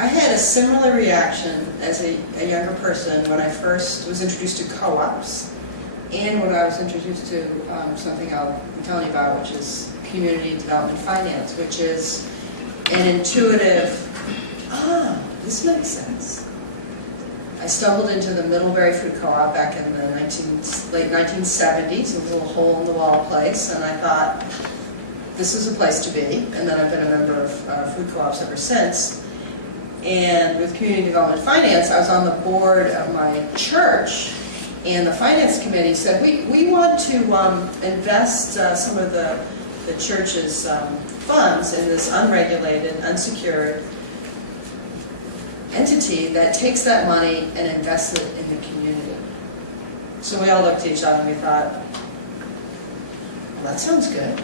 I had a similar reaction as a younger person when I first was introduced to co-ops, and when I was introduced to something I'll be telling you about, which is community development finance, which is an intuitive, this makes sense. I stumbled into the Middlebury Food Co-op back in the late 1970s. It was a little hole-in-the-wall place, and I thought, this is a place to be. And then I've been a member of food co-ops ever since. And with community development finance, I was on the board of my church, and the finance committee said, we want to invest some of the church's funds in this unregulated, unsecured entity that takes that money and invests it in the community. So we all looked at each other and we thought, well, that sounds good.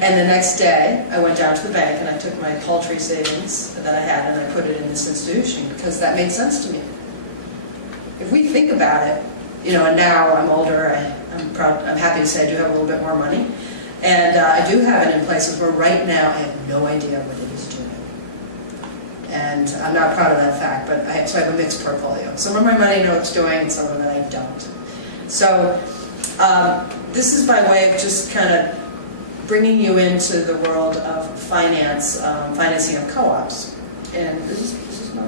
And the next day, I went down to the bank and I took my paltry savings that I had and I put it in this institution because that made sense to me. If we think about it, you know, and now I'm older, I'm happy to say I do have a little bit more money, and I do have it in places where right now I have no idea what it is doing. And I'm not proud of that fact, but so I have a mixed portfolio. Some of my money I know what it's doing, and some of it I don't. So this is by way of just kind of bringing you into the world of finance, financing of co-ops. And this is not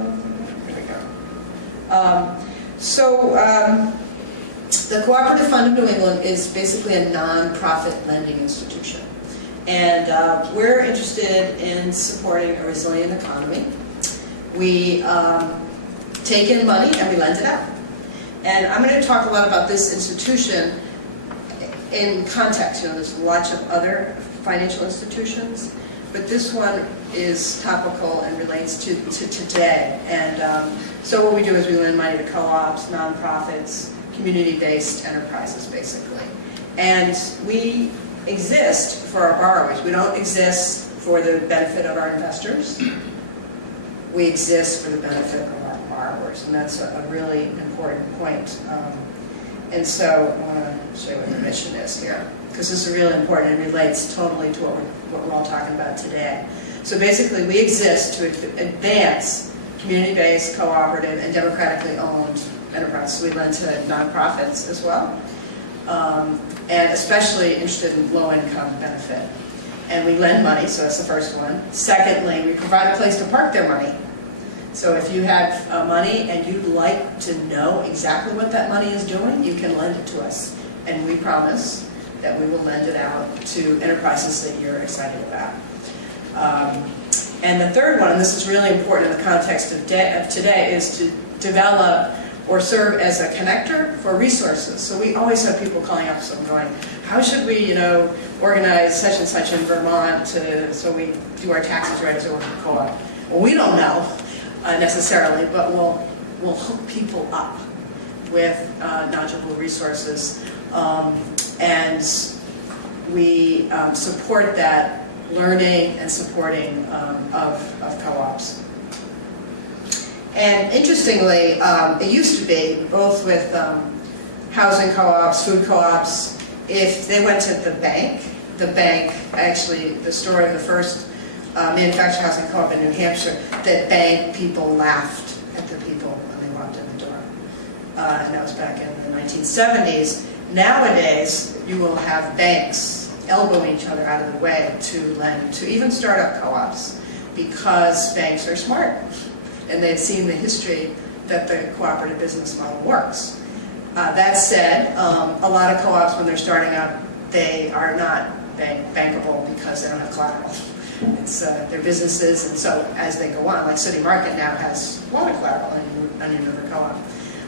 there we go. The Cooperative Fund of New England is basically a non-profit lending institution. And we're interested in supporting a resilient economy. We take in money and we lend it out. And I'm going to talk a lot about this institution in context. You know, there's lots of other financial institutions, but this one is topical and relates to today. And so what we do is we lend money to co-ops, nonprofits, community-based enterprises, basically. And we exist for our borrowers. We don't exist for the benefit of our investors. We exist for the benefit of our borrowers, and that's a really important point. And so I want to show you what the mission is here, because this is really important and relates totally to what we're all talking about today. So basically, we exist to advance community-based, cooperative, and democratically owned enterprises. So we lend to nonprofits as well, and especially interested in low-income benefit. And we lend money, so that's the first one. Secondly, we provide a place to park their money. So if you have money and you'd like to know exactly what that money is doing, you can lend it to us. And we promise that we will lend it out to enterprises that you're excited about. And the third one, and this is really important in the context of today, is to develop or serve as a connector for resources. So we always have people calling up and going, how should we, organize such and such in Vermont so we do our taxes right as a working co-op? Well, we don't know necessarily, but we'll hook people up with knowledgeable resources, and we support that learning and supporting of co-ops. And interestingly, it used to be, both with housing co-ops, food co-ops, if they went to the bank, actually, the story of the first manufactured housing co-op in New Hampshire, that bank people laughed at the people when they walked in the door. And that was back in the 1970s. Nowadays, you will have banks elbowing each other out of the way to lend to even startup co-ops, because banks are smart. And they've seen the history that the cooperative business model works. That said, a lot of co-ops, when they're starting out, they are not bankable because they don't have collateral. It's their businesses, and so as they go on, like City Market now has a lot of collateral on Onion River Co-op,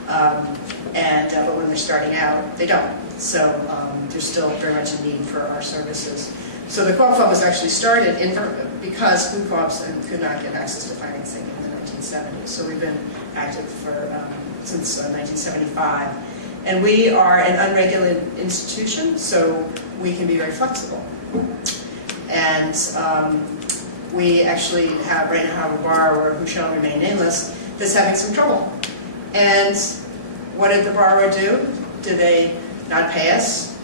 but when they're starting out, they don't. So there's still very much a need for our services. So the Co-op Fund was actually started because food co-ops could not get access to financing in the 1970s. So we've been active since 1975. And we are an unregulated institution, so we can be very flexible. And we actually right now have a borrower who shall remain nameless that's having some trouble. And what did the borrower do? Did they not pay us?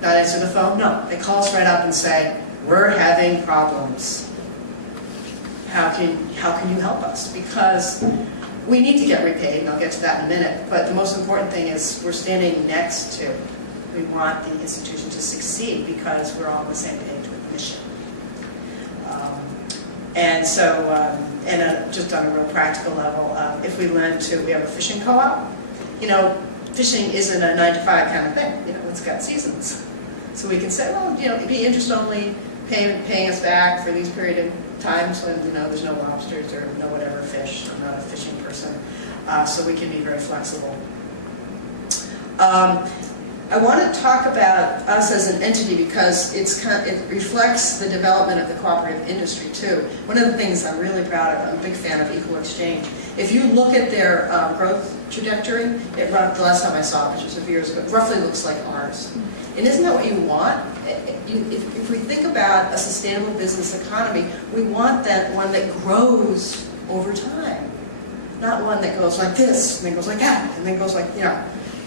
Not answer the phone? No. They call us right up and say, we're having problems. how can you help us? Because we need to get repaid, and I'll get to that in a minute, but the most important thing is we're standing next to, we want the institution to succeed because we're all on the same page with the mission. And so, just on a real practical level, if we lend to, we have a fishing co-op, fishing isn't a 9-to-5 kind of thing, it's got seasons. So we can say, well, it'd be interest only, paying us back for these period of times when, there's no lobsters or no whatever fish. I'm not a fishing person. So we can be very flexible. I want to talk about us as an entity because it reflects the development of the cooperative industry too. One of the things I'm really proud of, I'm a big fan of Equal Exchange. If you look at their growth trajectory, the last time I saw it, which was a few years ago, it roughly looks like ours. And isn't that what you want? If we think about a sustainable business economy, we want that one that grows over time, not one that goes like this, and then goes like that, and then goes like,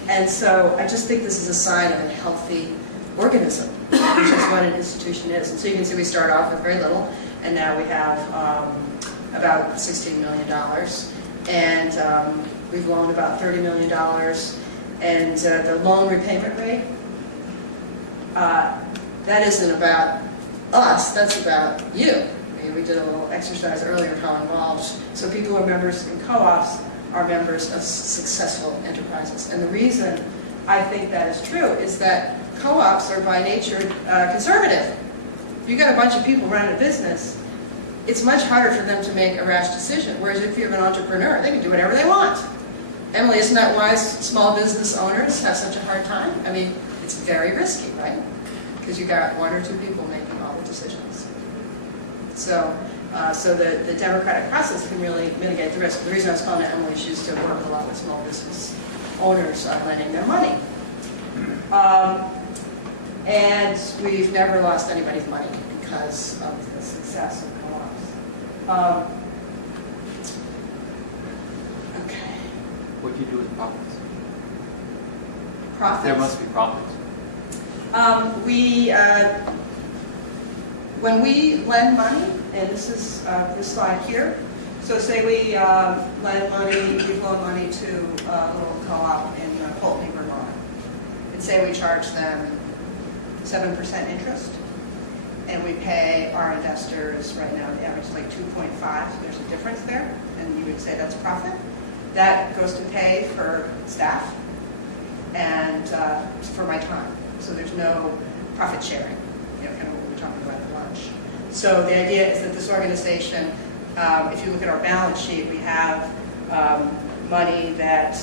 And so I just think this is a sign of a healthy organism, which is what an institution is. And so you can see we start off with very little, and now we have about $16 million. And we've loaned about $30 million. And the loan repayment rate, that isn't about us, that's about you. I mean, we did a little exercise earlier of how involved. So people who are members in co-ops are members of successful enterprises. And the reason I think that is true is that co-ops are by nature conservative. If you've got a bunch of people running a business, it's much harder for them to make a rash decision. Whereas if you have an entrepreneur, they can do whatever they want. Emily, isn't that why small business owners have such a hard time? I mean, it's very risky, right? Because you've got one or two people making all the decisions. So the democratic process can really mitigate the risk. The reason I was calling it Emily, she used to work a lot with small business owners on lending their money. And we've never lost anybody's money because of the success of co-ops. Okay. What do you do with profits? Profits? There must be profits. When we lend money, and this is this slide here, so say we lend money, we loan money to a little co-op in Pulteney, Vermont, and say we charge them 7% interest, and we pay our investors right now, the average is like 2.5, so there's a difference there, and you would say that's profit. That goes to pay for staff and for my time. So there's no profit sharing, kind of what we were talking about at lunch. So the idea is that this organization, if you look at our balance sheet, we have money that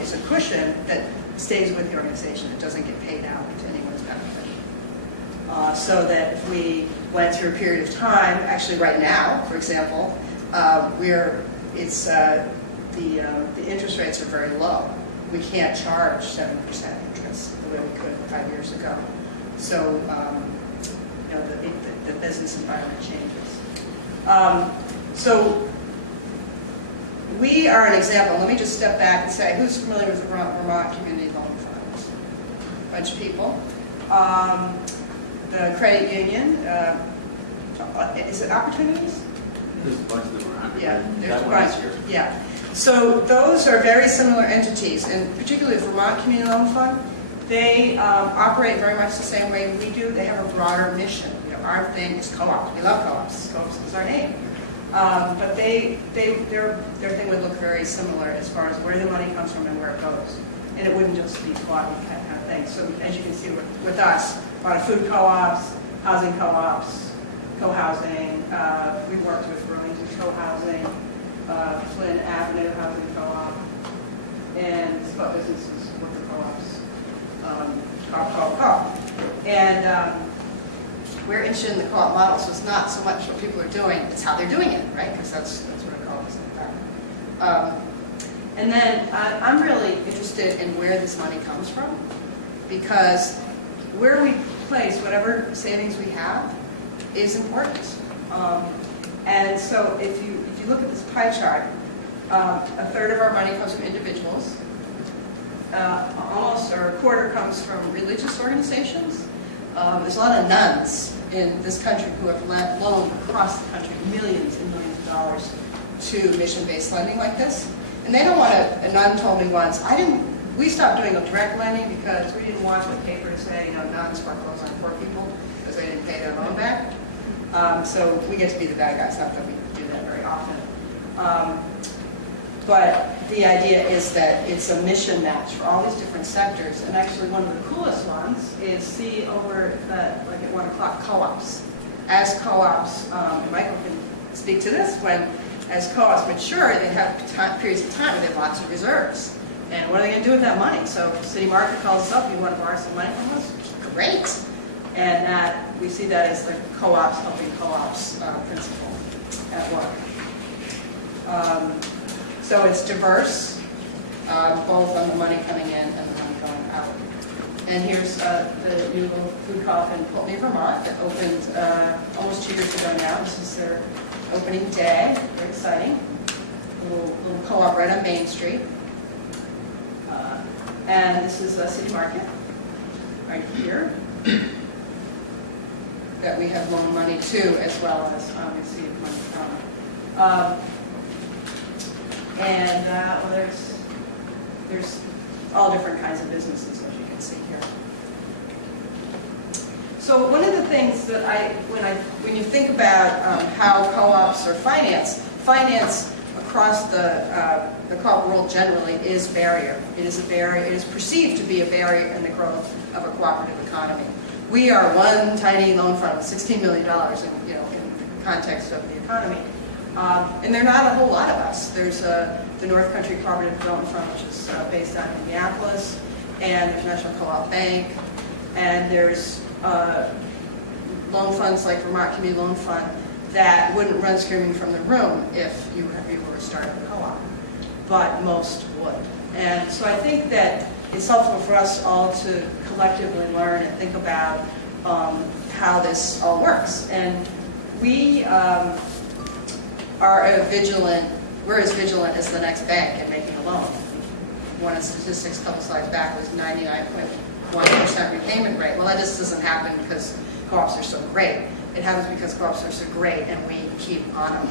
is a cushion that stays with the organization. It doesn't get paid out to anyone's benefit. So that if we went through a period of time, actually right now, for example, the interest rates are very low. We can't charge 7% interest the way we could 5 years ago. So, the business environment changes. So, we are an example. Let me just step back and say, who's familiar with the Vermont Community Loan Fund? A bunch of people. The credit union, is it Opportunities? There's a bunch of them around. Yeah, there's a bunch. Yeah. So those are very similar entities, and particularly the Vermont Community Loan Fund, they operate very much the same way we do. They have a broader mission. Our thing is co-ops. We love co-ops. Co-ops is our name. But their thing would look very similar as far as where the money comes from and where it goes. And it wouldn't just be squatting kind of thing. So as you can see with us, a lot of food co-ops, housing co-ops, co-housing. We've worked with Burlington Co-housing, Flynn Avenue Housing Co-op, and small businesses, worker co-ops, co-op. And we're interested in the co-op model, so it's not so much what people are doing, it's how they're doing it, right? Because that's what a co-op is about. And then I'm really interested in where this money comes from, because where we place whatever savings we have is important. And so if you look at this pie chart, a third of our money comes from individuals, almost or a quarter comes from religious organizations. There's a lot of nuns in this country who have loaned across the country millions and millions of to mission-based lending like this. And they don't want to, and none told me once, we stopped doing a direct lending because we didn't want the paper to say, nuns foreclosed on poor people because they didn't pay their loan back. So we get to be the bad guys, not that we do that very often. But the idea is that it's a mission match for all these different sectors. And actually one of the coolest ones is see over like at 1 o'clock, co-ops. As co-ops, and Michael can speak to this, as co-ops mature, they have periods of time where they have lots of reserves. And what are they going to do with that money? So if City Market calls us up, you want to borrow some money from us? Great. And we see that as the co-ops helping co-ops principle at work. So it's diverse, both on the money coming in and the money going out. And here's the new little food co-op in Pulteney, Vermont that opened almost 2 years ago now. This is their opening day. Very exciting. A little co-op right on Main Street. And this is a City Market right here that we have loan money to, as well as receive money from. Well, there's all different kinds of businesses, as you can see here. So one of the things that when you think about how co-ops are finance across the co-op world generally is barrier. It is a barrier. It is perceived to be a barrier in the growth of a cooperative economy. We are one tiny loan fund with $16 million in the context of the economy. And there are not a whole lot of us. There's the North Country Cooperative Development Fund, which is based out of Minneapolis, and there's National Co-op Bank, and there's loan funds like Vermont Community Loan Fund that wouldn't run screaming from the room if you were to start a co-op, but most would. And so I think that it's helpful for us all to collectively learn and think about how this all works. And we we're as vigilant as the next bank at making a loan. One of the statistics a couple slides back was 99.1% repayment rate. Well, that just doesn't happen because co-ops are so great. It happens because co-ops are so great and we keep on them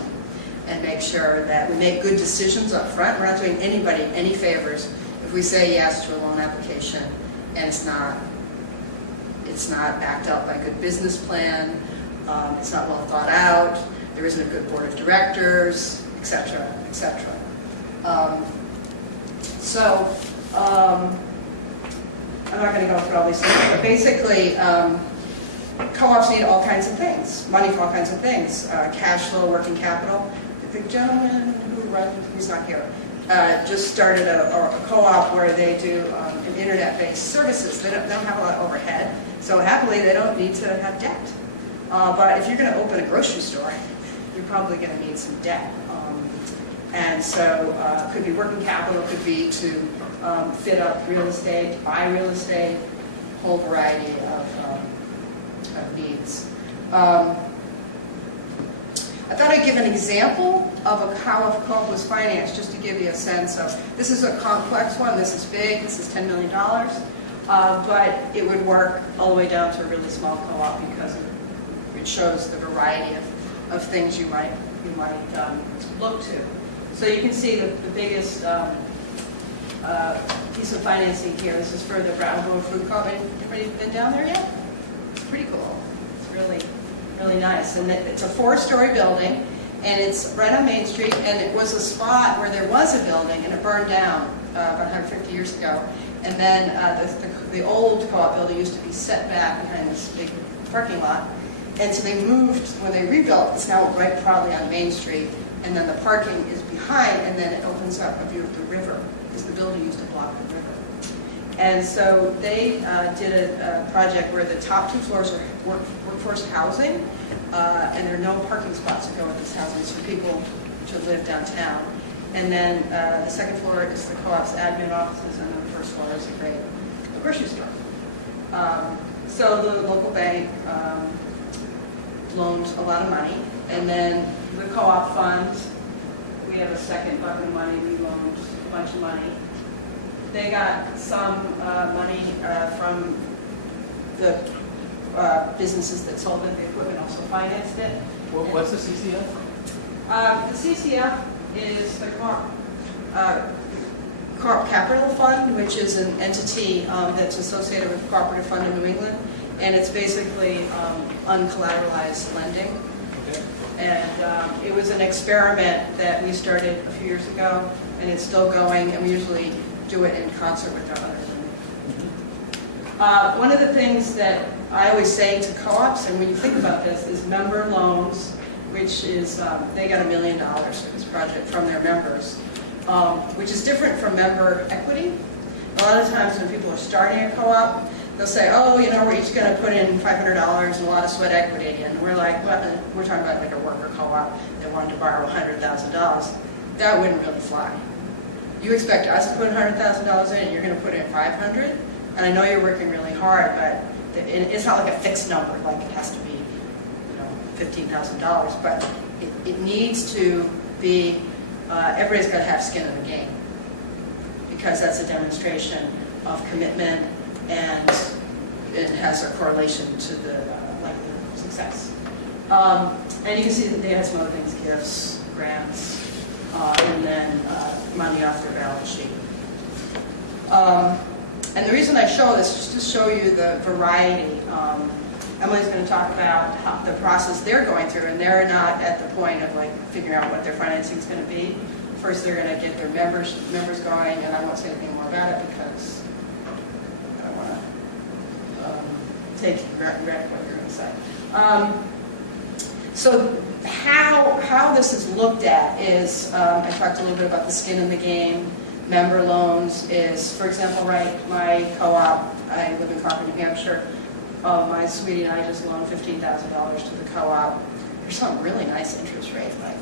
and make sure that we make good decisions up front. We're not doing anybody any favors if we say yes to a loan application and it's not backed up by a good business plan, it's not well thought out, there isn't a good board of directors, etc., etc. I'm not going to go through all these things, but basically, co-ops need all kinds of things, money for all kinds of things, cash flow, working capital. The gentleman who's not here, just started a co-op where they do an internet-based services. They don't have a lot of overhead, so happily they don't need to have debt. But if you're going to open a grocery store, you're probably going to need some debt. And so it could be working capital, it could be to fit up real estate, buy real estate, a whole variety of needs. I thought I'd give an example of how a co-op was financed, just to give you a sense of, this is a complex one, this is big, this is $10 million, but it would work all the way down to a really small co-op because it shows the variety of things you might look to. So you can see the biggest piece of financing here. This is for the Brown Food Co-op. Anybody been down there yet? It's pretty cool. It's really, really nice. And it's a 4-story building, and it's right on Main Street, and it was a spot where there was a building, and it burned down about 150 years ago. And then the old co-op building used to be set back behind this big parking lot. And so they moved, when they rebuilt, it's now right proudly on Main Street, and then the parking is behind, and then it opens up a view of the river, because the building used to block the river. And so they did a project where the top 2 floors are workforce housing, and there are no parking spots to go with this housing. It's for people to live downtown. And then the second floor is the co-op's admin offices, and then the first floor is a grocery store. So the local bank loaned a lot of money, and then the co-op funds, we have a second bucket of money, we loaned a bunch of money. They got some money from the businesses that sold it, the equipment also financed it. What's the CCF? The CCF is the Capital Fund, which is an entity that's associated with the Cooperative Fund in New England, and it's basically uncollateralized lending. Okay. And it was an experiment that we started a few years ago, and it's still going, and we usually do it in concert with our other lending. One of the things that I always say to co-ops, and when you think about this, is member loans, which is, they got $1 million for this project from their members, which is different from member equity. A lot of times when people are starting a co-op, they'll say, oh, you know, we're each going to put in $500 and a lot of sweat equity. And we're like, well, we're talking about like a worker co-op that wanted to borrow $100,000. That wouldn't really fly. You expect us to put $100,000 in, and you're going to put in $500? And I know you're working really hard, but it's not like a fixed number, like it has to be, you know, $15,000. But it needs to be, everybody's got to have skin in the game, because that's a demonstration of commitment, and it has a correlation to the likelihood of success. And you can see that they had some other things, gifts, grants, and then money off their balance sheet. And the reason I show this is just to show you the variety. Emily's going to talk about the process they're going through, and they're not at the point of like figuring out what their financing is going to be. First, they're going to get their members going, and I won't say anything more about it because I don't want to take what you're going to say. So how this is looked at is, I talked a little bit about the skin in the game. Member loans is, for example, right, my co-op, I live in Concord, New Hampshire. My sweetie and I just loaned $15,000 to the co-op. There's some really nice interest rate, like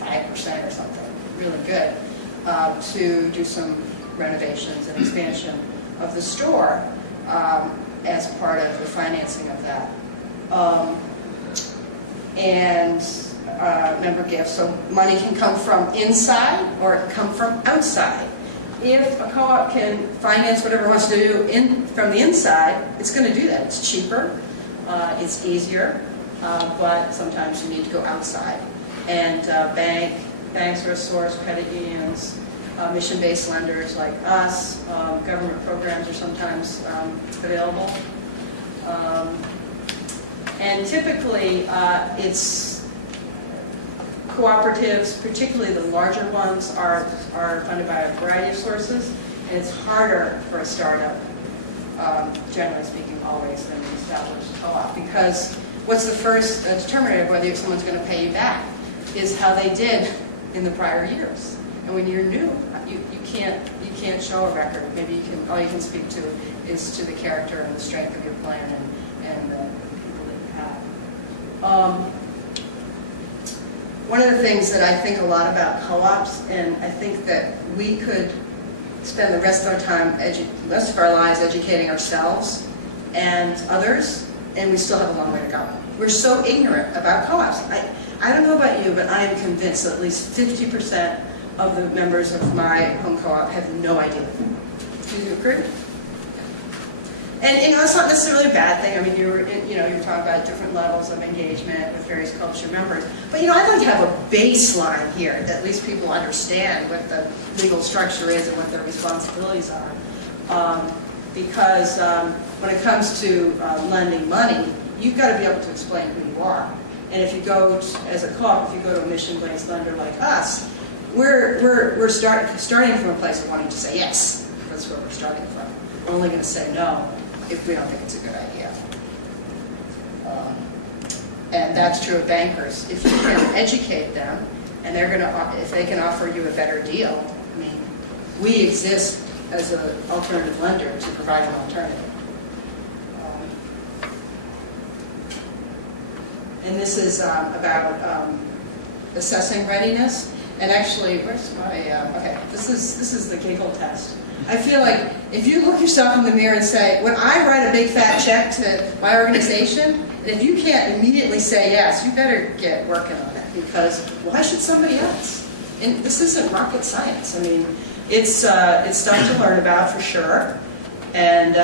5% or something, really good, to do some renovations and expansion of the store as part of the financing of that. And member gifts, so money can come from inside or it can come from outside. If a co-op can finance whatever it wants to do from the inside, it's going to do that. It's cheaper, it's easier, but sometimes you need to go outside. And banks are a source, credit unions, mission-based lenders like us, government programs are sometimes available. And typically, it's cooperatives, particularly the larger ones, are funded by a variety of sources, and it's harder for a startup, generally speaking, always than an established co-op, because what's the first determinator of whether someone's going to pay you back is how they did in the prior years. And when you're new, you can't show a record. Maybe all you can speak to is to the character and the strength of your plan and the people that you have. One of the things that I think a lot about co-ops, and I think that we could spend the rest of our time, rest of our lives educating ourselves and others, and we still have a long way to go. We're so ignorant about co-ops. I don't know about you, but I am convinced that at least 50% of the members of my home co-op have no idea. Do you agree? And it's not necessarily a bad thing. I mean, you're talking about different levels of engagement with various culture members. But I'd like to have a baseline here that at least people understand what the legal structure is and what their responsibilities are. Because when it comes to lending money, you've got to be able to explain who you are. And if you go as a co-op, if you go to a mission-based lender like us, we're starting from a place of wanting to say yes. That's where we're starting from. We're only going to say no if we don't think it's a good idea. And that's true of bankers. If you can educate them, and if they can offer you a better deal, I mean, we exist as an alternative lender to provide an alternative. And this is about assessing readiness. And actually, where's my, okay, this is the giggle test. I feel like if you look yourself in the mirror and say, when I write a big fat check to my organization, and if you can't immediately say yes, you better get working on it, because why should somebody else? And this isn't rocket science. I mean, it's stuff to learn about for sure. And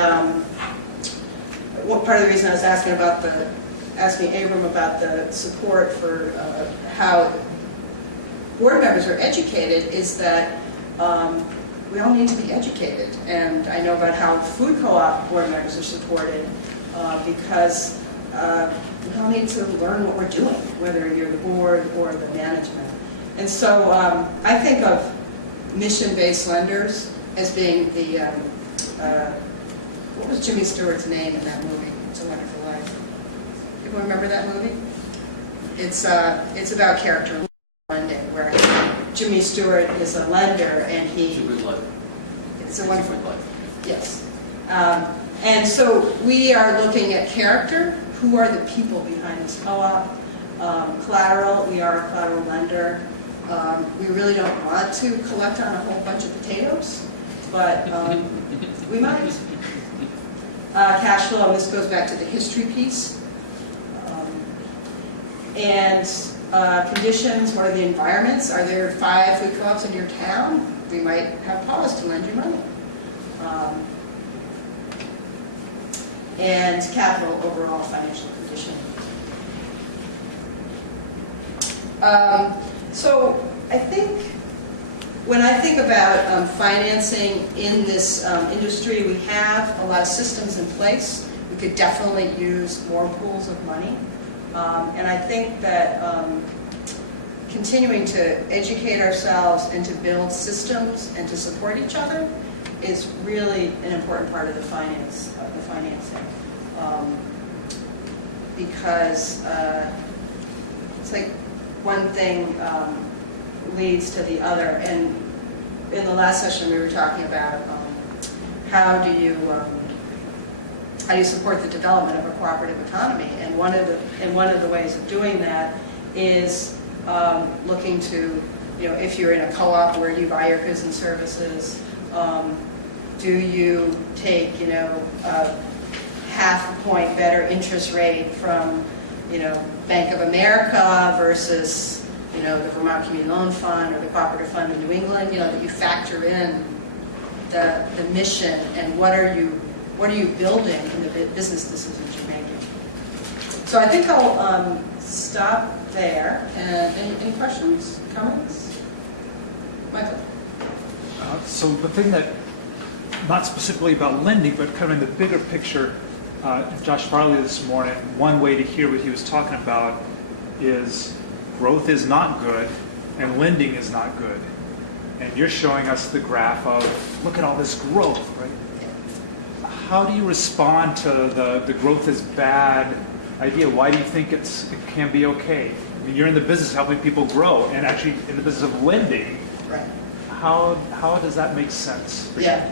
what part of the reason I was asking Abram about the support for how board members are educated is that we all need to be educated. And I know about how food co-op board members are supported because we all need to learn what we're doing, whether you're the board or the management. And so I think of mission-based lenders as being the, what was Jimmy Stewart's name in that movie? It's a Wonderful Life. People remember that movie? It's about character lending, where Jimmy Stewart is a lender, and It's a good life. it's a wonderful life. Yes. And so we are looking at character. Who are the people behind this co-op? Collateral, we are a collateral lender. We really don't want to collect on a whole bunch of potatoes, but we might. Cash flow, this goes back to the history piece. And conditions, what are the environments? Are there 5 food co-ops in your town? We might have pause to lend you money. And capital, overall financial condition. So I think, when I think about financing in this industry, we have a lot of systems in place. We could definitely use more pools of money. And I think that continuing to educate ourselves and to build systems and to support each other is really an important part of the financing. Because it's like one thing leads to the other. And in the last session we were talking about how do you support the development of a cooperative economy, and one of the ways of doing that is looking to, if you're in a co-op where you buy your goods and services, do you take a half a point better interest rate from Bank of America versus the Vermont Community Loan Fund or the Cooperative Fund in New England, that you factor in the mission and what are you building in the business decisions you're making. So I think I'll stop there. And any questions, comments? Michael? So the thing that, not specifically about lending, but kind of in the bigger picture, Josh Farley this morning, one way to hear what he was talking about is growth is not good and lending is not good. And you're showing us the graph of, look at all this growth, right? How do you respond to the growth is bad idea? Why do you think it can be okay? I mean, you're in the business of helping people grow, and actually in the business of lending. Right. How does that make sense? Yeah.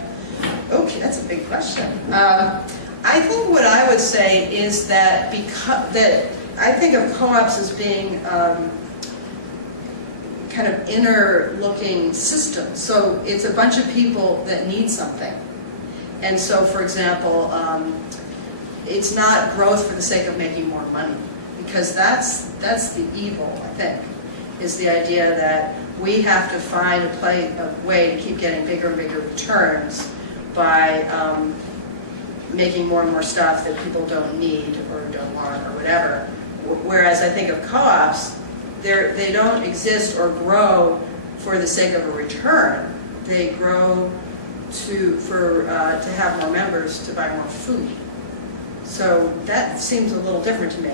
Okay, that's a big question. I think what I would say is that I think of co-ops as being kind of inner-looking systems. So it's a bunch of people that need something. And so, for example, it's not growth for the sake of making more money, because that's the evil, I think, is the idea that we have to find a way to keep getting bigger and bigger returns by making more and more stuff that people don't need or don't want or whatever. Whereas I think of co-ops, they don't exist or grow for the sake of a return. They grow to have more members to buy more food. So that seems a little different to me.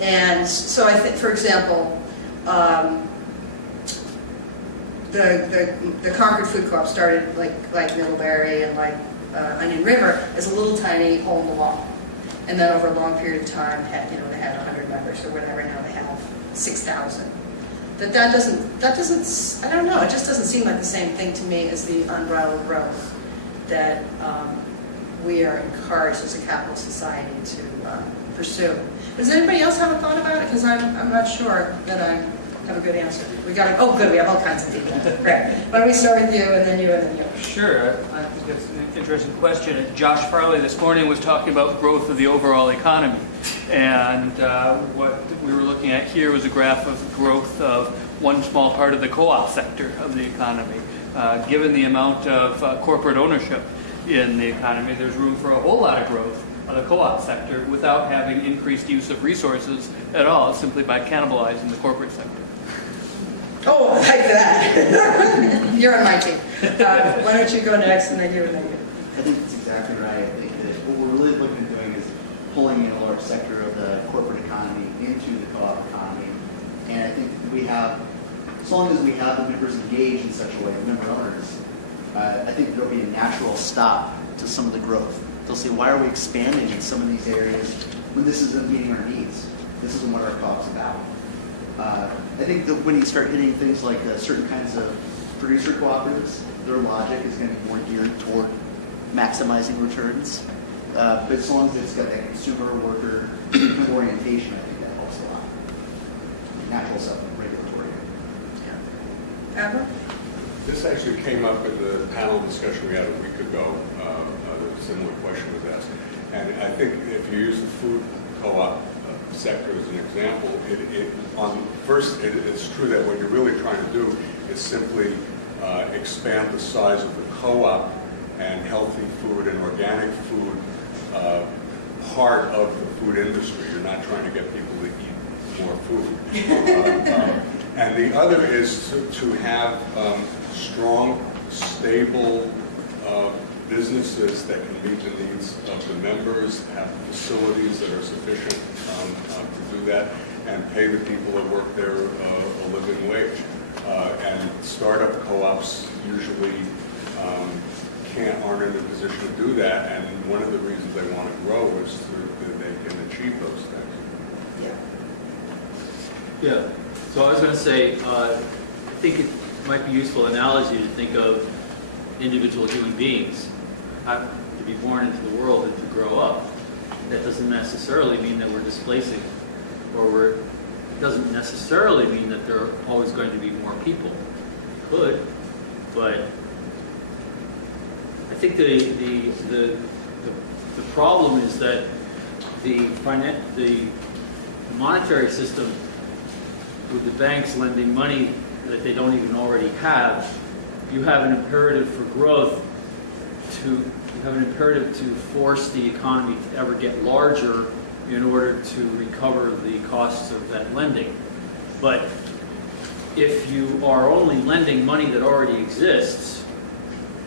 And so I think, for example, the Concord Food Co-op started like Middlebury and like Onion River as a little tiny hole in the wall, and then over a long period of time, they had 100 members or whatever. Now they have 6,000. That doesn't. I don't know. It just doesn't seem like the same thing to me as the unbridled growth that we are encouraged as a capital society to pursue. Does anybody else have a thought about it? Because I'm not sure that I have a good answer. Oh, good. We have all kinds of people. Great. Why don't we start with you, and then you, and then you? Sure. I think that's an interesting question. Josh Farley this morning was talking about growth of the overall economy. And what we were looking at here was a graph of growth of one small part of the co-op sector of the economy, given the amount of corporate ownership in the economy. There's room for a whole lot of growth on the co-op sector without having increased use of resources at all, simply by cannibalizing the corporate sector. Oh, I like that. You're on my team. Why don't you go next, and then you and then you. I think that's exactly right. I think that what we're really looking at doing is pulling in a large sector of the corporate economy into the co-op economy. And I think we have, as long as we have the members engaged in such a way, the member owners, I think there'll be a natural stop to some of the growth. They'll say, why are we expanding in some of these areas when this isn't meeting our needs? This isn't what our co-op's about. I think that when you start hitting things like certain kinds of producer cooperatives, their logic is going to be more geared toward maximizing returns. But as long as it's got that consumer worker orientation, I think that helps a lot. Natural self-regulatory. Ever? This actually came up in the panel discussion we had a week ago. A similar question was asked. And I think if you use the food co-op sector as an example, it's true that what you're really trying to do is simply expand the size of the co-op and healthy food and organic food part of the food industry. You're not trying to get people to eat more food. And the other is to have strong, stable businesses that can meet the needs of the members, have facilities that are sufficient to do that, and pay the people that work there a living wage. And startup co-ops usually aren't in a position to do that, and one of the reasons they want to grow is that they can achieve those things. Yeah. Yeah. So I was going to say, I think it might be a useful analogy to think of individual human beings have to be born into the world and to grow up. That doesn't necessarily mean that we're displacing, or it doesn't necessarily mean that there are always going to be more people. It could, but I think the problem is that the monetary system, with the banks lending money that they don't even already have, you have an imperative for growth you have an imperative to force the economy to ever get larger in order to recover the costs of that lending. But if you are only lending money that already exists,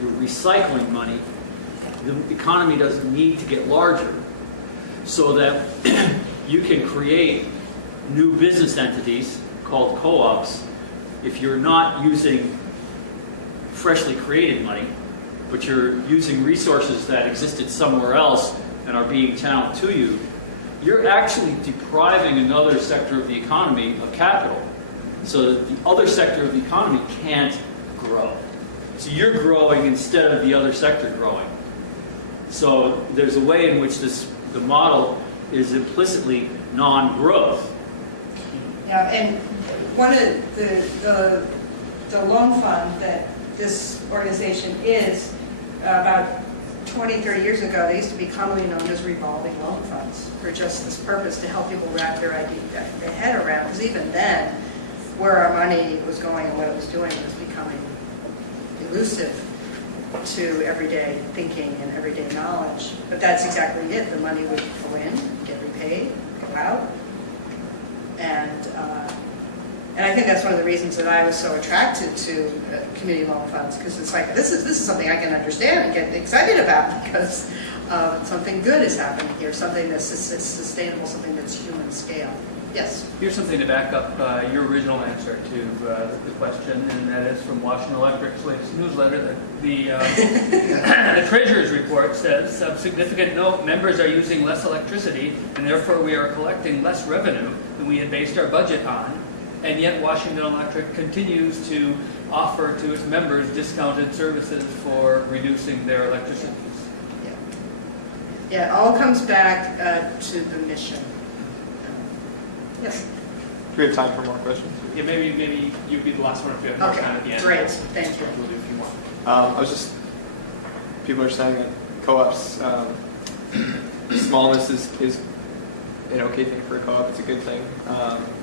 you're recycling money, the economy doesn't need to get larger, so that you can create new business entities called co-ops if you're not using freshly created money, but you're using resources that existed somewhere else and are being channeled to you. You're actually depriving another sector of the economy of capital, so that the other sector of the economy can't grow. So you're growing instead of the other sector growing. So there's a way in which the model is implicitly non-growth. Yeah, and one of the loan fund that this organization is, about 20, 30 years ago, they used to be commonly known as revolving loan funds for just this purpose, to help people wrap their head around. Because even then, where our money was going and what it was doing was becoming elusive to everyday thinking and everyday knowledge. But that's exactly it. The money would go in, get repaid, go out. And I think that's one of the reasons that I was so attracted to community loan funds, because it's like, this is something I can understand and get excited about, because something good is happening here, something that's sustainable, something that's human scale. Yes? Here's something to back up your original answer to the question, and that is from Washington Electric's latest newsletter, that the Treasurer's report says, of significant note, members are using less electricity, and therefore we are collecting less revenue than we had based our budget on. And yet Washington Electric continues to offer to its members discounted services for reducing their electricity use. Yeah, it all comes back to the mission. Yes? Do we have time for more questions? Yeah, maybe you'd be the last one if we have more time at the Okay, end. great, thank you. We'll do a few more. I was just, people are saying that co-ops, smallness is an okay thing for a co-op, it's a good thing.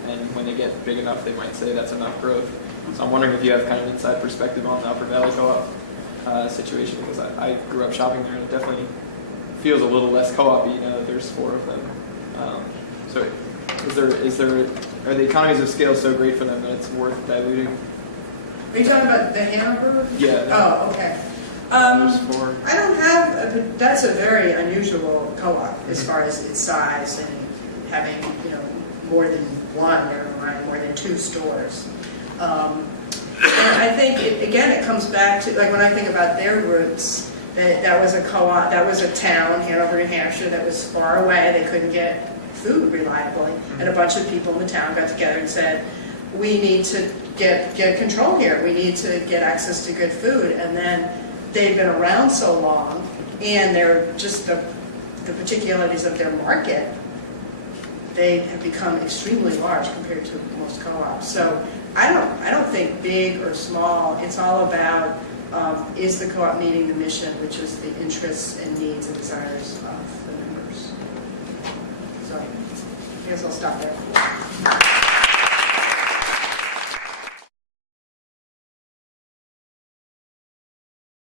And when they get big enough, they might say that's enough growth. So I'm wondering if you have kind of an inside perspective on the Upper Valley Co-op. situation because I grew up shopping there and it definitely feels a little less co-op-y now that there's 4 of them. So are the economies of scale so great for them that it's worth diluting? Are you talking about the Hanover? Yeah. Oh, okay. There's 4. I don't have, that's a very unusual co-op as far as its size and having, more than one, never mind, more than 2 stores. And I think, it comes back to, like when I think about their roots, that was a co-op, that was a town, Hanover, New Hampshire, that was far away, they couldn't get food reliably, and a bunch of people in the town got together and said, we need to get control here, we need to get access to good food, and then they've been around so long, and they're just the particularities of their market, they have become extremely large compared to most co-ops. So I don't think big or small. It's all about is the co-op meeting the mission, which is the interests and needs and desires of the members. So I guess I'll stop there.